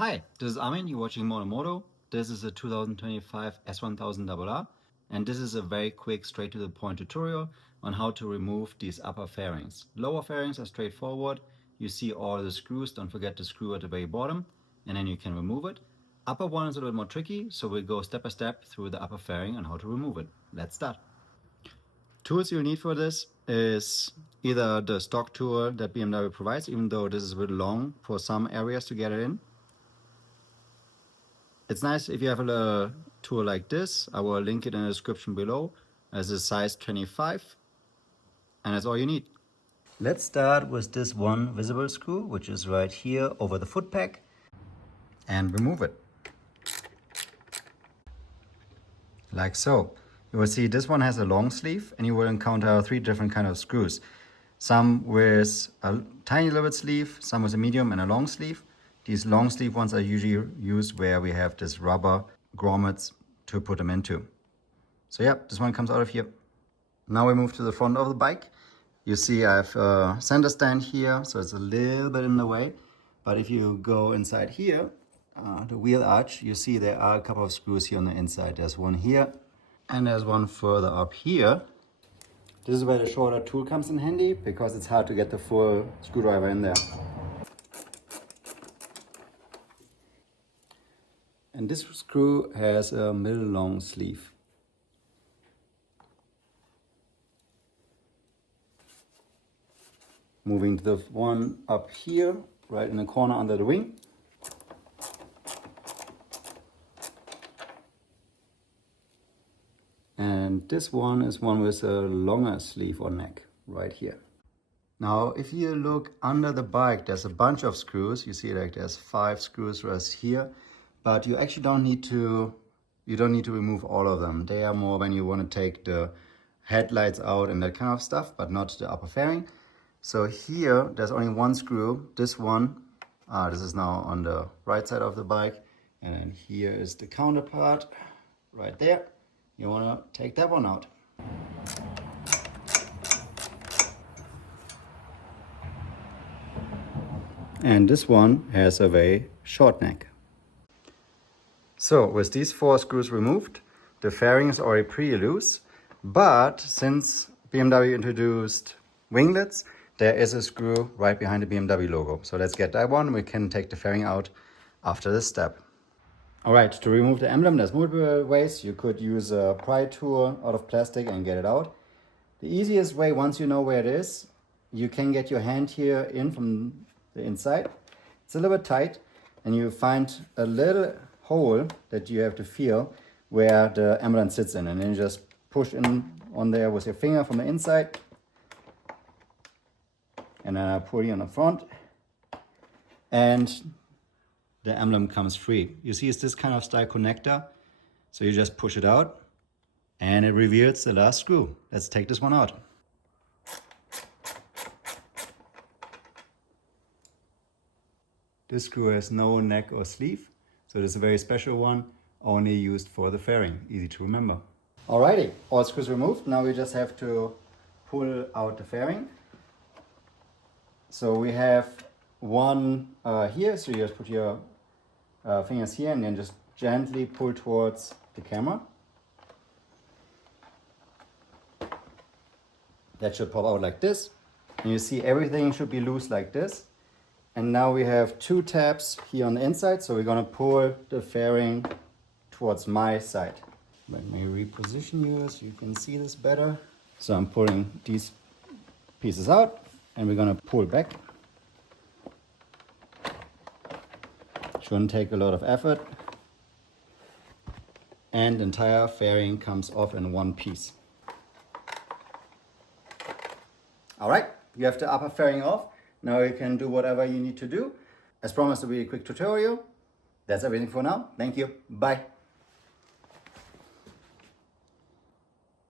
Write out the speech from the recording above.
Hi, this is Armin, you're watching Moto. This is a 2025 S1000 RR, and this is a very quick, straight to the point tutorial on how to remove these upper fairings. Lower fairings are straightforward. You see all the screws, don't forget the screw at the very bottom, and then you can remove it. Upper one is a little more tricky, so we'll go step by step through the upper fairing and how to remove it. Let's start. Tools you'll need for this is either the stock tool that BMW provides, even though this is a bit long for some areas to get it in. It's nice if you have a tool like this. I will link it in the description below as a size 25, and that's all you need. Let's start with this one visible screw, which is right here over the foot peg, and remove it. Like so. You will see this one has a long sleeve, and you will encounter 3 different kind of screws. Some with a tiny little bit sleeve, some with a medium and a long sleeve. These long sleeve ones are usually used where we have this rubber grommets to put them into. So yeah, this one comes out of here. Now we move to the front of the bike. You see I have a center stand here, so it's a little bit in the way. But if you go inside here, the wheel arch, you see there are a couple of screws here on the inside. There's one here and there's one further up here. This is where the shorter tool comes in handy because it's hard to get the full screwdriver in there. And this screw has a middle long sleeve. Moving to the one up here, right in the corner under the wing. And this one is one with a longer sleeve or neck, right here. Now, if you look under the bike, there's a bunch of screws. You see like there's 5 screws right here. But you actually don't need to remove all of them. They are more when you want to take the headlights out and that kind of stuff, but not the upper fairing. So here, there's only one screw. This one, this is now on the right side of the bike. And then here is the counterpart, right there. You want to take that one out. And this one has a very short neck. So with these 4 screws removed, the fairing is already pretty loose, but since BMW introduced winglets, there is a screw right behind the BMW logo. So let's get that one. We can take the fairing out after this step. All right, to remove the emblem, there's multiple ways. You could use a pry tool out of plastic and get it out. The easiest way, once you know where it is, you can get your hand here in from the inside. It's a little bit tight, and you find a little hole that you have to feel where the emblem sits in, and then you just push in on there with your finger from the inside, and then I pull you on the front, and the emblem comes free. You see it's this kind of style connector, so you just push it out and it reveals the last screw. Let's take this one out. This screw has no neck or sleeve. So this is a very special one, only used for the fairing. Easy to remember. Alrighty, all screws removed. Now we just have to pull out the fairing. So we have one here, so you just put your fingers here and then just gently pull towards the camera. That should pop out like this. And you see everything should be loose like this. And now we have 2 tabs here on the inside, so we're going to pull the fairing towards my side. Let me reposition you so you can see this better. So I'm pulling these pieces out and we're going to pull back. Shouldn't take a lot of effort. And the entire fairing comes off in one piece. All right, you have the upper fairing off. Now you can do whatever you need to do. As promised, it will be a quick tutorial. That's everything for now. Thank you. Bye.